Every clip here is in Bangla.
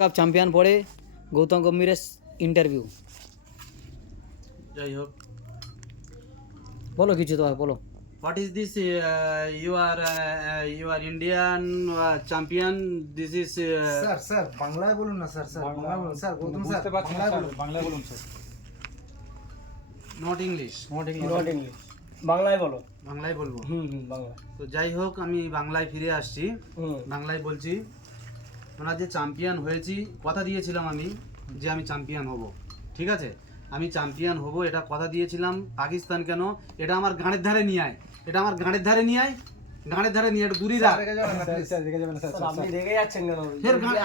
কাপ চ্যাম্পিয়ন পরে গৌতম গম্ভীরের ইন্টারভিউ যাই হোক। বলো কিছু তোমার বলো। What is this you are you are Indian champion this is sir sir বাংলায় বলুন না স্যার স্যার বাংলায় বলুন। স্যার গৌতম স্যার বাংলায় বলুন। বাংলায় বলুন sir not English not English not English বাংলায় বলো। বাংলায় বলব। হুম হুম বাংলা তো যাই হোক আমি বাংলায় ফিরে আসছি। বাংলায় বলছি আমরা যে চ্যাম্পিয়ন হয়েছি কথা দিয়েছিলাম আমি যে আমি চ্যাম্পিয়ন হব ঠিক আছে? আমি চ্যাম্পিয়ন হব এটা কথা দিয়েছিলাম পাকিস্তান কেন? এটা আমার গাঁড়ের ধারে নিয়ে আয় এটা আমার গাঁড়ের ধারে নিয়ে আয় গাঁড়ের ধারে নিয়ে একটু দূরই রাখ।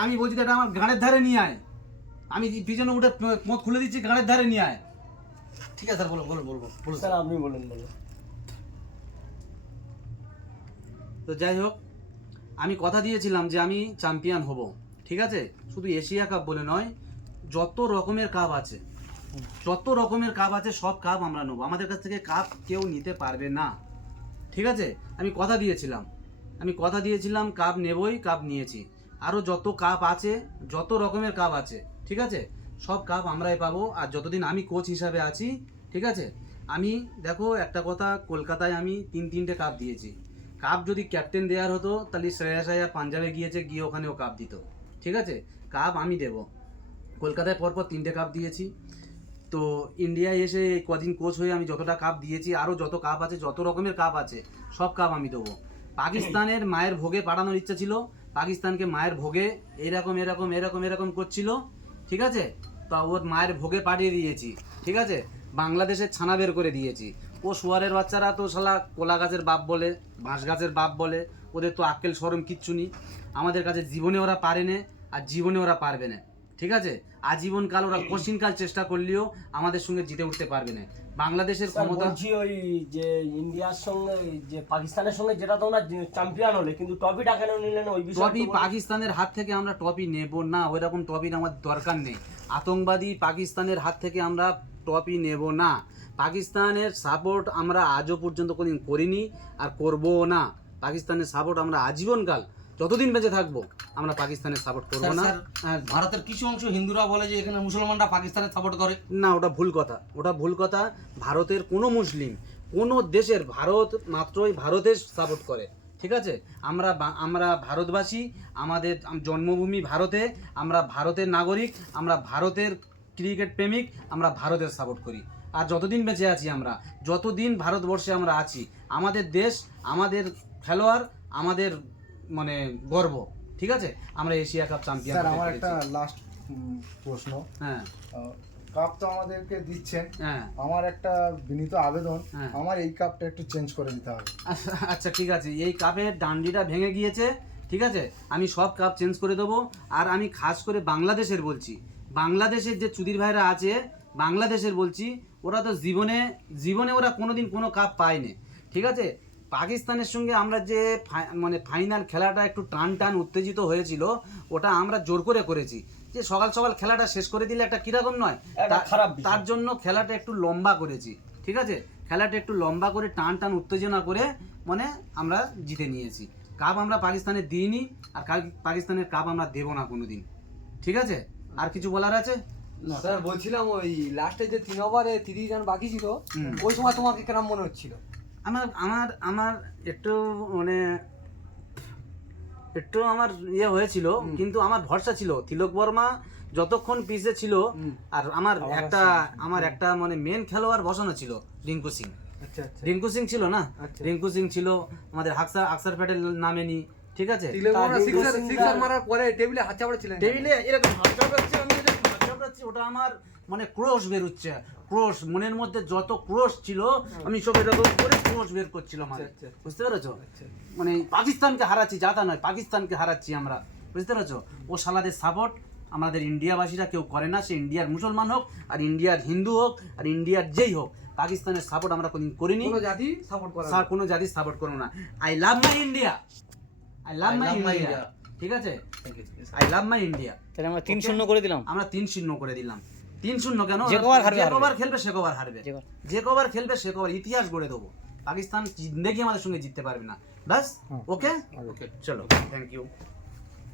আমি বলছি এটা আমার গাঁড়ের ধারে নিয়ে আয়। আমি পিছনে উঠে মত খুলে দিচ্ছি গাঁড়ের ধারে নিয়ে আয়। ঠিক আছে স্যার বলো বলো বলব বলো স্যার আপনি বলুন বলুন। তো যাই হোক আমি কথা দিয়েছিলাম যে আমি চ্যাম্পিয়ন হব, ঠিক আছে? শুধু এশিয়া কাপ বলে নয়, যত রকমের কাপ আছে, যত রকমের কাপ আছে, সব কাপ আমরা নেব। আমাদের কাছ থেকে কাপ কেউ নিতে পারবে না, ঠিক আছে? আমি কথা দিয়েছিলাম। আমি কথা দিয়েছিলাম, কাপ নেবই, কাপ নিয়েছি। আরও যত কাপ আছে, যত রকমের কাপ আছে, ঠিক আছে? সব কাপ আমরাই পাবো। আর যতদিন আমি কোচ হিসাবে আছি, ঠিক আছে? আমি, দেখো, একটা কথা, কলকাতায় আমি তিন তিনটে কাপ দিয়েছি। কাপ যদি ক্যাপ্টেন দেওয়ার হতো, তাহলে শ্রেয়াস আয়ার পাঞ্জাবে গিয়েছে, গিয়ে ওখানেও কাপ দিত। ঠিক আছে? কাপ আমি দেব। কলকাতায় পরপর তিনটে কাপ দিয়েছি। তো ইন্ডিয়ায় এসে এই কদিন কোচ হয়ে আমি যতটা কাপ দিয়েছি, আরও যত কাপ আছে, যত রকমের কাপ আছে, সব কাপ আমি দেবো। পাকিস্তানের মায়ের ভোগে পাঠানোর ইচ্ছা ছিল, পাকিস্তানকে মায়ের ভোগে এরকম এরকম এরকম এরকম করছিল। ঠিক আছে? তা ওর মায়ের ভোগে পাঠিয়ে দিয়েছি। ঠিক আছে? বাংলাদেশের ছানা বের করে দিয়েছি। ও শুয়ারের বাচ্চারা তো শালা কোলা গাছের বাপ বলে বাঁশ গাছের বাপ বলে ওদের তো আক্কেল সরম কিচ্ছু নেই। আমাদের কাছে জীবনে ওরা পারে না আর জীবনে ওরা পারবে না। ঠিক আছে? আজীবন কাল ওরা কঠিন কাল চেষ্টা করলেও আমাদের সঙ্গে জিতে উঠতে পারবে না। বাংলাদেশের ক্ষমতা ওই যে ইন্ডিয়ার সঙ্গে যে পাকিস্তানের সঙ্গে যেটা তো তোমরা চ্যাম্পিয়ন হলে কিন্তু ট্রফিটা কেন নিলেন ওই বিষয়ে টপি পাকিস্তানের হাত থেকে আমরা টপি নেব না ওই রকম টপির আমার দরকার নেই। আতঙ্কবাদী পাকিস্তানের হাত থেকে আমরা টপি নেব না। পাকিস্তানের সাপোর্ট আমরা আজও পর্যন্ত কোনোদিন করিনি আর করবও না। পাকিস্তানের সাপোর্ট আমরা আজীবনকাল যতদিন বেঁচে থাকব আমরা পাকিস্তানের সাপোর্ট করব না। হ্যাঁ, ভারতের কিছু অংশ হিন্দুরা বলে যে এখানে মুসলমানরা পাকিস্তানের সাপোর্ট করে। না ওটা ভুল কথা। ওটা ভুল কথা। ভারতের কোনো মুসলিম কোনো দেশের ভারত মাত্রই ভারতের সাপোর্ট করে। ঠিক আছে? আমরা আমরা ভারতবাসী আমাদের জন্মভূমি ভারতে আমরা ভারতের নাগরিক আমরা ভারতের ক্রিকেট প্রেমিক আমরা ভারতের সাপোর্ট করি। আর যতদিন বেঁচে আছি আমরা যতদিন ভারতবর্ষে আমরা আছি আমাদের দেশ আমাদের খেলোয়াড় আমাদের মানে গর্ব ঠিক আছে? আমরা এশিয়া কাপ চ্যাম্পিয়ন স্যার আমার একটা লাস্ট প্রশ্ন। হ্যাঁ। কাপ তো আমাদেরকে দিচ্ছেন। হ্যাঁ। আমার একটা বিনীত আবেদন হ্যাঁ। আমার এই কাপটা একটু চেঞ্জ করে দিতে হবে। আচ্ছা আচ্ছা ঠিক আছে। এই কাপের ডান্ডিটা ভেঙে গিয়েছে ঠিক আছে? আমি সব কাপ চেঞ্জ করে দেবো। আর আমি খাস করে বাংলাদেশের বলছি। বাংলাদেশের যে চুদির ভাইরা আছে বাংলাদেশের বলছি ওরা তো জীবনে জীবনে ওরা কোনোদিন কোনো কাপ পায়নি ঠিক আছে? পাকিস্তানের সঙ্গে আমরা যে ফাই- মানে ফাইনাল খেলাটা একটু টান টান উত্তেজিত হয়েছিল ওটা আমরা জোর করে করেছি। যে সকাল সকাল খেলাটা শেষ করে দিলে একটা কীরকম নয়? তার জন্য খেলাটা একটু লম্বা করেছি ঠিক আছে? খেলাটা একটু লম্বা করে টান টান উত্তেজনা করে মানে আমরা জিতে নিয়েছি। কাপ আমরা পাকিস্তানে দিইনি আর পাকিস্তানের কাপ আমরা দেবো না কোনোদিন ঠিক আছে? আর কিছু বলার আছে? স্যার বলছিলাম ওই লাস্টে যে তিন ওভারে তিরিশ রান বাকি ছিল ওই সময় তোমাকে কেমন মনে হচ্ছিল? আমার আমার আমার একটু মানে একটু আমার ইয়ে হয়েছিল কিন্তু আমার ভরসা ছিল। তিলক বর্মা যতক্ষণ পিছে ছিল আর আমার একটা আমার একটা মানে মেন খেলোয়াড় বসানো ছিল রিঙ্কু সিং। আচ্ছা আচ্ছা। রিঙ্কু সিং ছিল না? আচ্ছা। রিঙ্কু সিং ছিল আমাদের হাকসার আকসার প্যাটেল নামে নি ঠিক আছে? টেবিলে হাত চাপড়েছিলেন টেবিলে এরকম হাত চাপড়াচ্ছি, ওটা আমার মানে ক্রোশ বেরোচ্ছে ক্রোশ মনের মধ্যে যত ক্রোশ ছিল আমি সব এরকম করে ক্রোশ বের করছিলাম আমি। আচ্ছা, আচ্ছা। বুঝতে পেরেছ? আচ্ছা। মানে পাকিস্তানকে হারাচ্ছি যাতা নয় পাকিস্তানকে হারাচ্ছি আমরা। বুঝতে পেরেছ? ও সালাদের সাপোর্ট আমাদের ইন্ডিয়াবাসীরা কেউ করে না সে ইন্ডিয়ার মুসলমান হোক আর ইন্ডিয়ার হিন্দু হোক আর ইন্ডিয়ার যেই হোক পাকিস্তানের সাপোর্ট আমরা কোনদিন করিনি। কোনো জাতি সাপোর্ট করা কোনো জাতি সাপোর্ট করব না। I love my India I love my India. ঠিক আছে? আই লাভ মাই ইন্ডিয়া তাহলে আমরা তিন শূন্য করে দিলাম। আমরা তিন শূন্য করে দিলাম। তিন শূন্য কেন? যে কবার হারবে, যে কবার খেলবে সে কবার হারবে। যে কবার- খেলবে সে কবার। ইতিহাস গড়ে দেবো। পাকিস্তান জিন্দেগি আমাদের সঙ্গে জিততে পারবে না? ব্যাস? ওকে ওকে চলো। Thank you